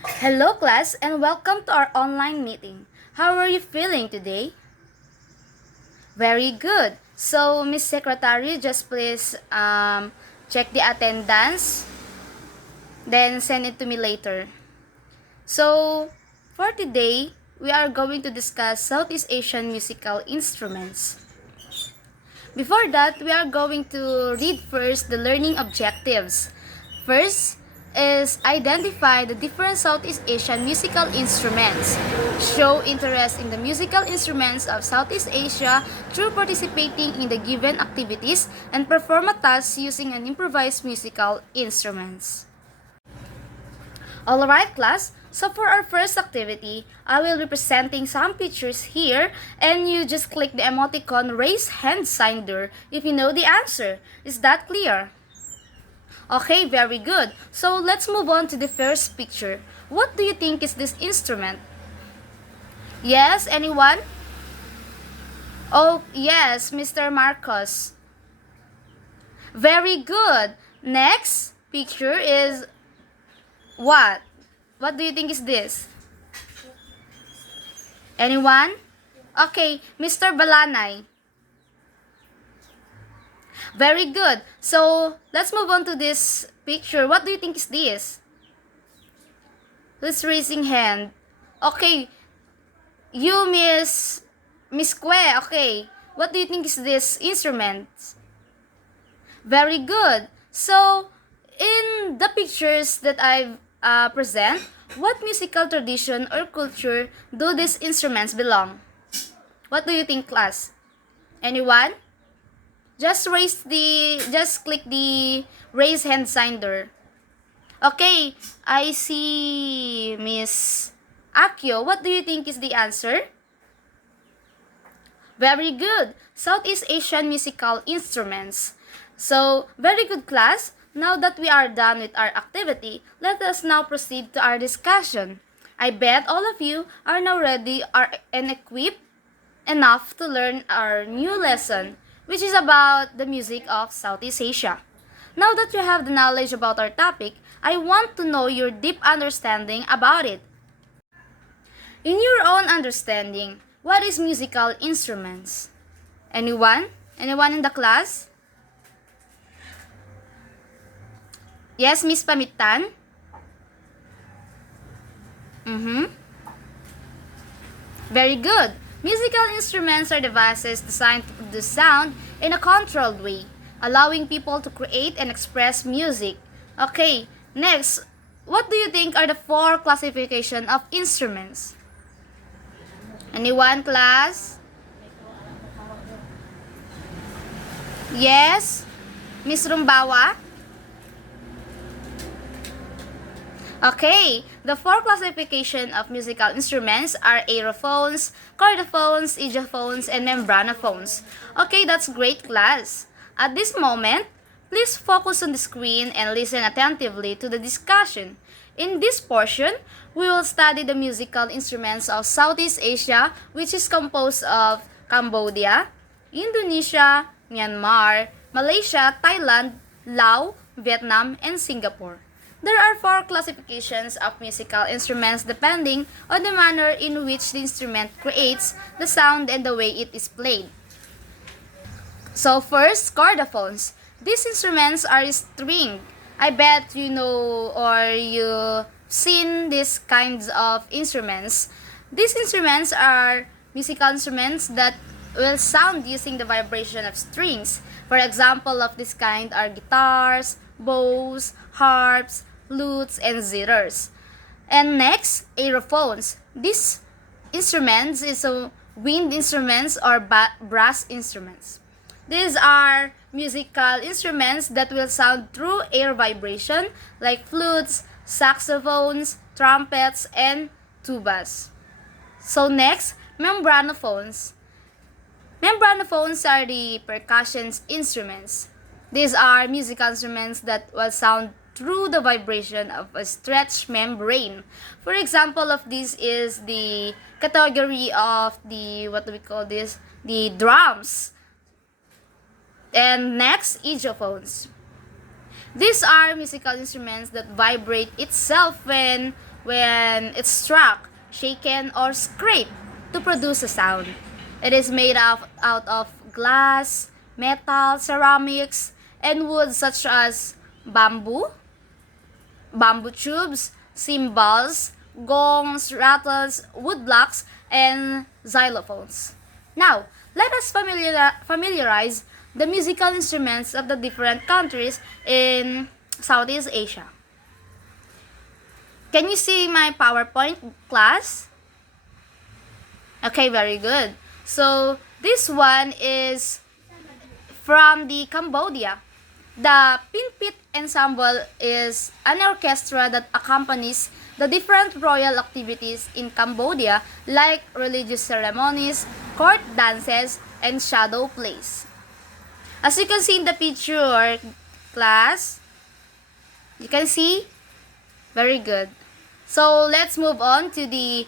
Hello class and welcome to our online meeting. How are you feeling today? Very good. So Miss Secretary, just please check the attendance, then send it to me later. So for today, we are going to discuss Southeast Asian musical instruments. Before that, we are going to read first the learning objectives. First is identify the different Southeast Asian musical instruments. Show interest in the musical instruments of Southeast Asia through participating in the given activities and perform a task using an improvised musical instruments. Alright class, so for our first activity, I will be presenting some pictures here and you just click the emoticon raise hand sign there if you know the answer. Is that clear? Okay, very good. So let's move on to the first picture. What do you think is this instrument? Yes, anyone? Oh, yes, Mr. Marcos. Very good. Next picture is what? What do you think is this? Anyone? Okay, Mr. Balanay. Very good. So, let's move on to this picture. What do you think is this? Who's raising hand? Okay, you Miss Kwe. Okay, what do you think is this instrument? Very good. So, in the pictures that I've present, what musical tradition or culture do these instruments belong? What do you think, class? Anyone? Just click the raise hand sign there. Okay, I see Miss Akio. What do you think is the answer? Very good. Southeast Asian musical instruments. So, very good class. Now that we are done with our activity, let us now proceed to our discussion. I bet all of you are now ready and equipped enough to learn our new lesson, which is about the music of Southeast Asia. Now that you have the knowledge about our topic, I want to know your deep understanding about it. In your own understanding, what is musical instruments? Anyone? Anyone in the class? Yes, Miss Pamitan? Very good. Musical instruments are devices designed to produce sound in a controlled way, allowing people to create and express music. Okay, next, what do you think are the four classification of instruments? Anyone, class? Yes? Miss Rumbawa? Okay, the four classification of musical instruments are aerophones, chordophones, idiophones, and membranophones. Okay, that's great class. At this moment, please focus on the screen and listen attentively to the discussion. In this portion, we will study the musical instruments of Southeast Asia, which is composed of Cambodia, Indonesia, Myanmar, Malaysia, Thailand, Laos, Vietnam, and Singapore. There are four classifications of musical instruments depending on the manner in which the instrument creates the sound and the way it is played. So first, chordophones. These instruments are stringed. I bet you know or you've seen these kinds of instruments. These instruments are musical instruments that will sound using the vibration of strings. For example of this kind are guitars, bows, harps, lutes, and zithers. And next, aerophones. These instruments is wind instruments or brass instruments. These are musical instruments that will sound through air vibration like flutes, saxophones, trumpets, and tubas. So next, membranophones. Membranophones are the percussion instruments. These are musical instruments that will sound through the vibration of a stretched membrane. For example of this is the category of the, what do we call this? The drums. And next, idiophones. These are musical instruments that vibrate itself when when it's struck, shaken, or scraped to produce a sound. It is made out of glass, metal, ceramics, and wood such as bamboo tubes, cymbals, gongs, rattles, woodblocks, and xylophones. Now, let us familiarize the musical instruments of the different countries in Southeast Asia. Can you see my PowerPoint, class? Okay, very good. So, this one is from the Cambodia. The Pinpit Ensemble is an orchestra that accompanies the different royal activities in Cambodia like religious ceremonies, court dances, and shadow plays. As you can see in the picture, class, you can see? Very good. So, let's move on to the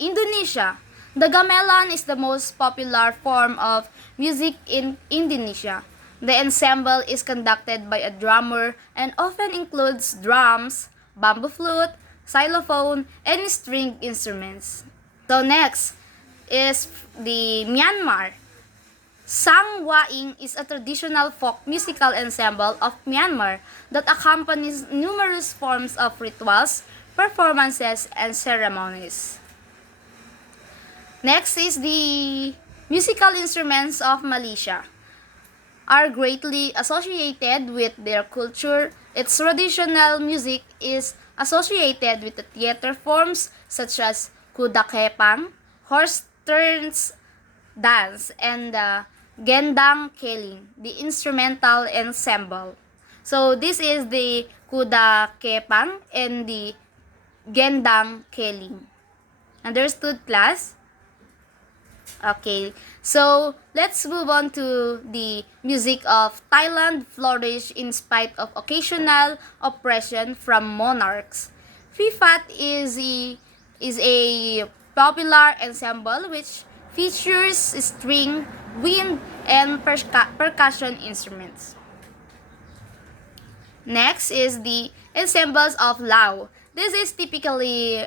Indonesia. The gamelan is the most popular form of music in Indonesia. The ensemble is conducted by a drummer and often includes drums, bamboo flute, xylophone, and stringed instruments. So next is the Myanmar. Sang Waing is a traditional folk musical ensemble of Myanmar that accompanies numerous forms of rituals, performances, and ceremonies. Next is the musical instruments of Malaysia. Are greatly associated with their culture. Its traditional music is associated with the theater forms such as kuda kepang, horse turns dance, and the gendang keling, the instrumental ensemble. So this is the kuda kepang and the gendang keling. Understood, class? Okay, so let's move on to the music of Thailand flourished in spite of occasional oppression from monarchs. Fifat is a popular ensemble which features string, wind, and percussion instruments. Next is the ensembles of Lao. This is typically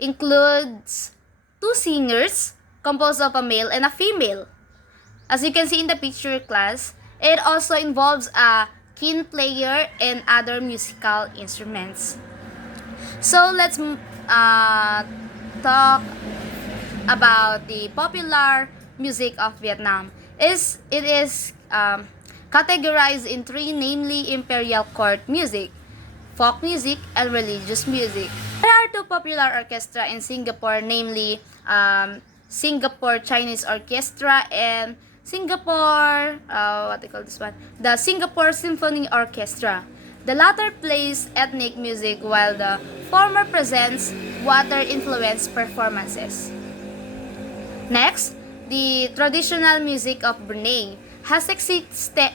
includes two singers composed of a male and a female. As you can see in the picture, class, it also involves a keen player and other musical instruments. So let's talk about the popular music of Vietnam. It is categorized in three, namely imperial court music, folk music, and religious music. There are two popular orchestra in Singapore, namely Singapore Chinese Orchestra and Singapore, what they call this one? The Singapore Symphony Orchestra. The latter plays ethnic music while the former presents water-influenced performances. Next, the traditional music of Brunei has existed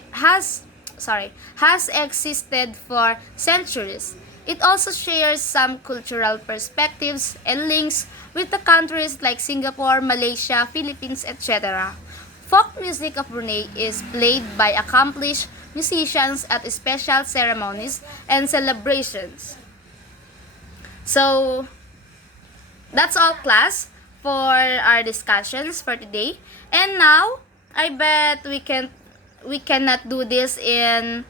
for centuries. It also shares some cultural perspectives and links with the countries like Singapore, Malaysia, Philippines, etc. Folk music of Brunei is played by accomplished musicians at special ceremonies and celebrations. So, that's all, class, for our discussions for today. And now, I bet we cannot do this in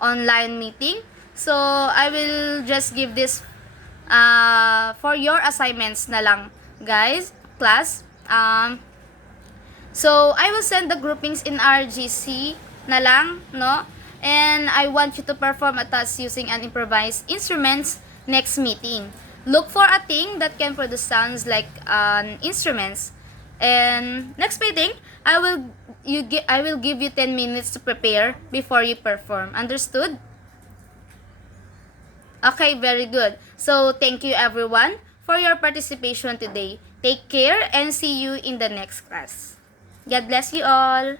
online meeting. So, I will just give this for your assignments na lang, guys, class. So, I will send the groupings in RGC na lang, no? And I want you to perform a task using an improvised instruments next meeting. Look for a thing that can produce sounds like instruments. And next meeting, I will give you 10 minutes to prepare before you perform. Understood? Okay, very good. So, thank you everyone for your participation today. Take care and see you in the next class. God bless you all.